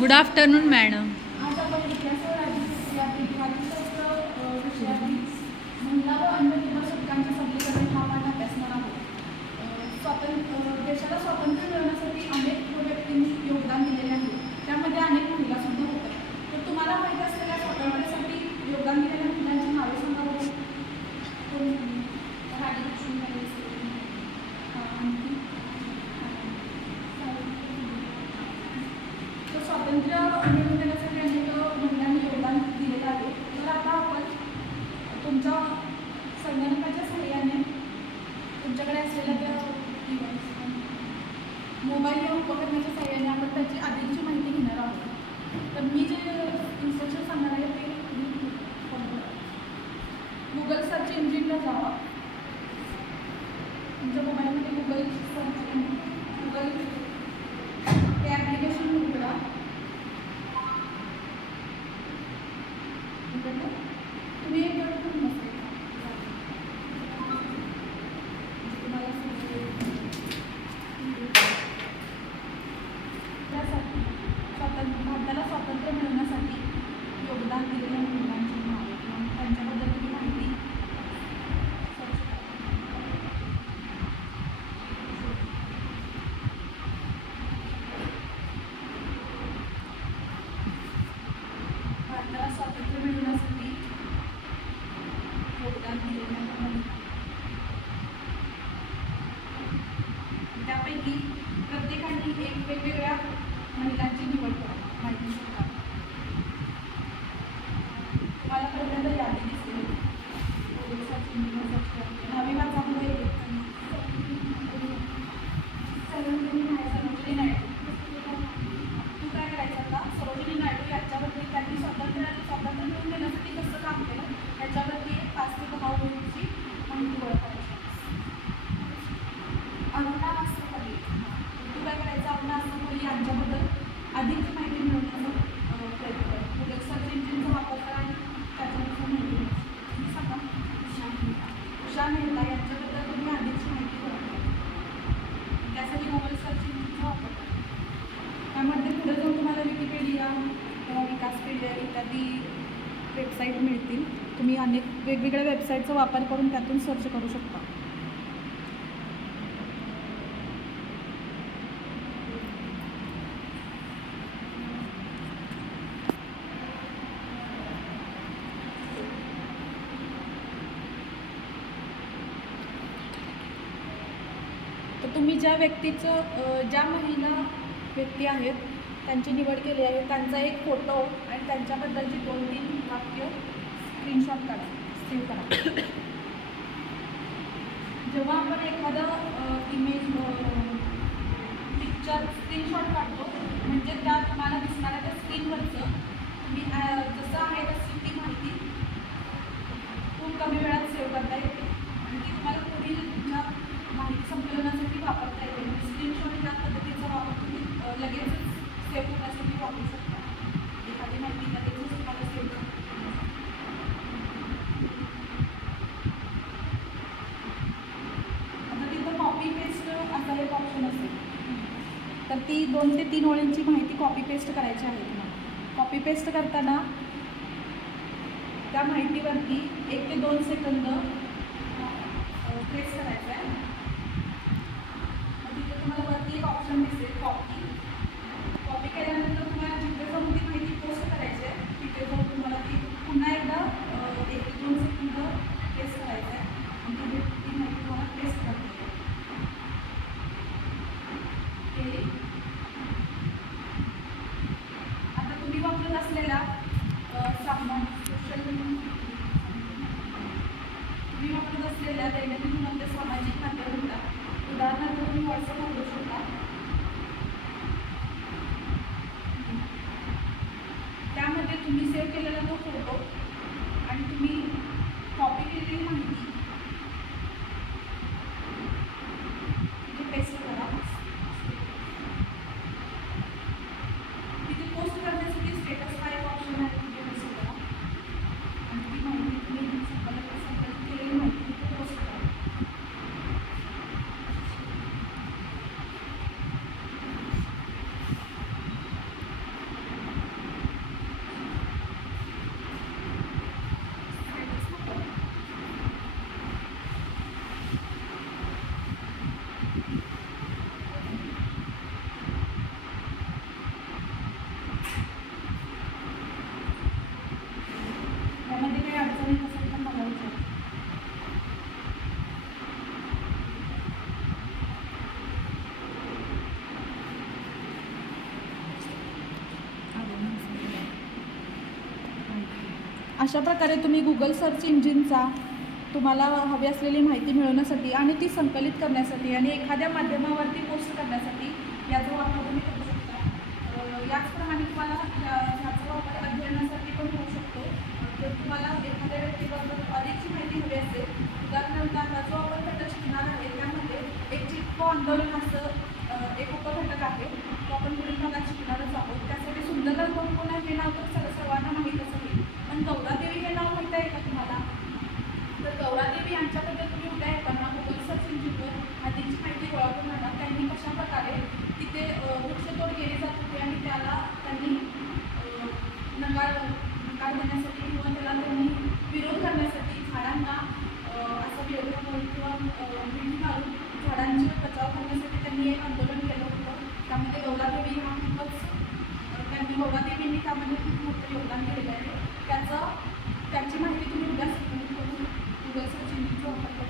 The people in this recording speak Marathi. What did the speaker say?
Good afternoon madam. आज आपण इतिहास व राज्यशास्त्र यातील भारतशास्त्र विषयातील महिला व अन्य दिवस शतकांचे समीकरण हा पाठ अभ्यासणार आहोत. देशाला स्वातंत्र्य मिळवण्यासाठी अनेक व्यक्तींनी योगदान दिलेले आहे. त्यामध्ये अनेक महिला सुद्धा होत्या. तर तुम्हाला माहिती असलेल्या स्वातंत्र्यासाठी योगदान दिलेल्या महिलांची नावे सांगा बघू. राणी लक्ष्मीबाई, स्वातंत्र्य मिळवून देण्यासाठी अनेक महिलांनी योगदान दिलेलं आहे. तर आता आपण तुमच्या संगणकाच्या सहाय्याने तुमच्याकडे असलेल्या त्या मोबाईल या उपकरणाच्या सहाय्याने आपण त्याची आधीची माहिती घेणार आहोत. तर मी जे इन्स्ट्रक्शन सांगणार आहे ते गुगल सर्च इंजिनला जावा. तुमच्या मोबाईलमध्ये गुगल हे ॲप्लिकेशन उघडा. तुम्ही एक करून बसेल तुम्हाला त्यासाठी भारताला स्वातंत्र्य मिळवण्यासाठी योगदान दिलेल्या महिलांची नावे किंवा त्यांच्याबद्दल तुम्ही माहिती भारताला स्वातंत्र्य मिळवण्यासाठी योगदान दिलेल्या महिला, त्यापैकी प्रत्येकाने एक वेगवेगळ्या महिलांची निवड करा. माहिती शकता तुम्हाला पहिल्यांदा यादी दिसली. दहावी वाचामध्ये सरोजिनी नायडू. तू काय करायचं आता? सरोजिनी नायडू याच्यावरती त्यांनी स्वातंत्र्य मिळवून देण्यासाठी कसं काम केलं याच्यावरती 5 ते 10 ओळींची माहिती गोळा करायची. अरुणा आसफाली. तू काय करायचं? अरुणा आसफाली यांच्याबद्दल अधिक माहिती मिळवण्याचा प्रयत्न कर. गुगल सर्च इंजिनचा वापर करा आणि त्याच्यानुसार माहिती मिळवा. सांगा. उषा मेहता यांच्याबद्दल तुम्ही अधिकची माहिती गोळा करा. त्यासाठी गुगल सर्च इंजिनचा वापर करा. त्यामध्ये पुढे जाऊन तुम्हाला विकिपीडिया किंवा विकासपीडिया इत्यादी वेबसाईट मिळतील. तुम्ही अनेक वेगवेगळ्या वेबसाईटचा वापर करून त्यातून सर्च करू शकता. तर तुम्ही ज्या महिला व्यक्ती आहेत त्यांची निवड केली आहे त्यांचा एक फोटो आणि त्यांच्याबद्दलची 2-3 वाक्य स्क्रीनशॉट काढा, सेव्ह करा. जेव्हा आपण एखादं पिक्चर स्क्रीनशॉट काढतो म्हणजे त्या तुम्हाला दिसणाऱ्या त्या स्क्रीनवरचं तुम्ही जसं आहे तशी ती माहिती खूप कमी वेळात सेव्ह करता येते आणि ती तुम्हाला पुढील तुमच्या माहिती संकलनासाठी वापरता येते. स्क्रीनशॉट त्या पद्धतीचा वापर तुम्ही लगेचच सेव्ह करण्यासाठी वापरू शकता. एखादी माहिती लगेचच तुम्हाला सेव्ह करता. आता तिथं कॉपी पेस्ट असा एक ऑप्शन असेल तर ती 2 ते 3 ओळींची माहिती कॉपी पेस्ट करायची आहे तुम्हाला. कॉपी पेस्ट करताना त्या माहितीवरती 1 ते 2 सेकंद प्रेस करायचं आहे. तिथे तुम्हाला वरती एक ऑप्शन दिसेल कॉपी. कॉपी केल्यानंतर तुम्हाला जिथे जाऊन ती माहिती पोस्ट करायची आहे तिथे जाऊन तुम्हाला ती पुन्हा एकदा 1 ते 2 सेकंद प्रेस करायचं आहे आणि तुम्ही ती माहिती तुम्हाला पेस्ट करते. आता तुम्ही वापरत असलेला तुम्ही वापरत असलेल्या दैनंदिन मध्ये सामाजिक माध्यम होता. उदाहरणार्थ तुम्ही व्हॉट्सअप वापरू शकता. त्यामध्ये तुम्ही सेव्ह केलेला तो फोटो आणि तुम्ही कॉपी केलेली माहिती पेस्ट करा. तिथे पोस्ट करण्यासाठी स्टेटस हा एक ऑप्शन आहे. तिथे पेस्ट करा आणि ती माहिती तुम्ही संकलित केलेली माहिती तिथे पोस्ट करा. अशा प्रकारे तुम्ही गुगल सर्च इंजिनचा तुम्हाला हवी असलेली माहिती मिळवण्यासाठी आणि ती संकलित करण्यासाठी आणि एखाद्या माध्यमावरती पोस्ट करण्यासाठी याचा वापर तुम्ही करू शकता. याचप्रमाणे तुम्हाला ह्याचा वापर अध्ययनासाठी पण होऊ शकतो. जर तुम्हाला एखाद्या व्यक्तीबद्दल अधिकची माहिती हवी असेल, उदाहरणार्थ आता जो आपण घटक शिकणार आहे त्यामध्ये एक चिटको आंदोलन असं एक उपघटक आहे, तो आपण पुढील भागात शिकणारच आहोत. त्यासाठी सुंदरलाल बहुगुणा हे नाव तर सर्वांना माहीतच आहे, पण गौरादेवी हे नाव माहीत आहे का तुम्हाला? तर गौरादेवी यांच्याबद्दल तुम्ही उद्या येताना गुगल सर्च इंजिनवर अधिकची माहिती गोळा करून आणा. त्यांनी कशाप्रकारे तिथे वृक्षतोड केली जात होती आणि त्याला त्यांनी नकार देण्यासाठी किंवा त्याला त्यांनी विरोध करण्यासाठी झाडांना असा विरोध करून किंवा विधी मारून झाडांची बचाव करण्यासाठी त्यांनी एक आंदोलन केलं होतं. त्यामध्ये गौरादेवी हा गौरादेवींनी त्यामध्ये खूप मोठं योगदान केलेलं आहे. त्याची माहिती तुम्ही उद्या गुगल सर्च इंजिनचा वापर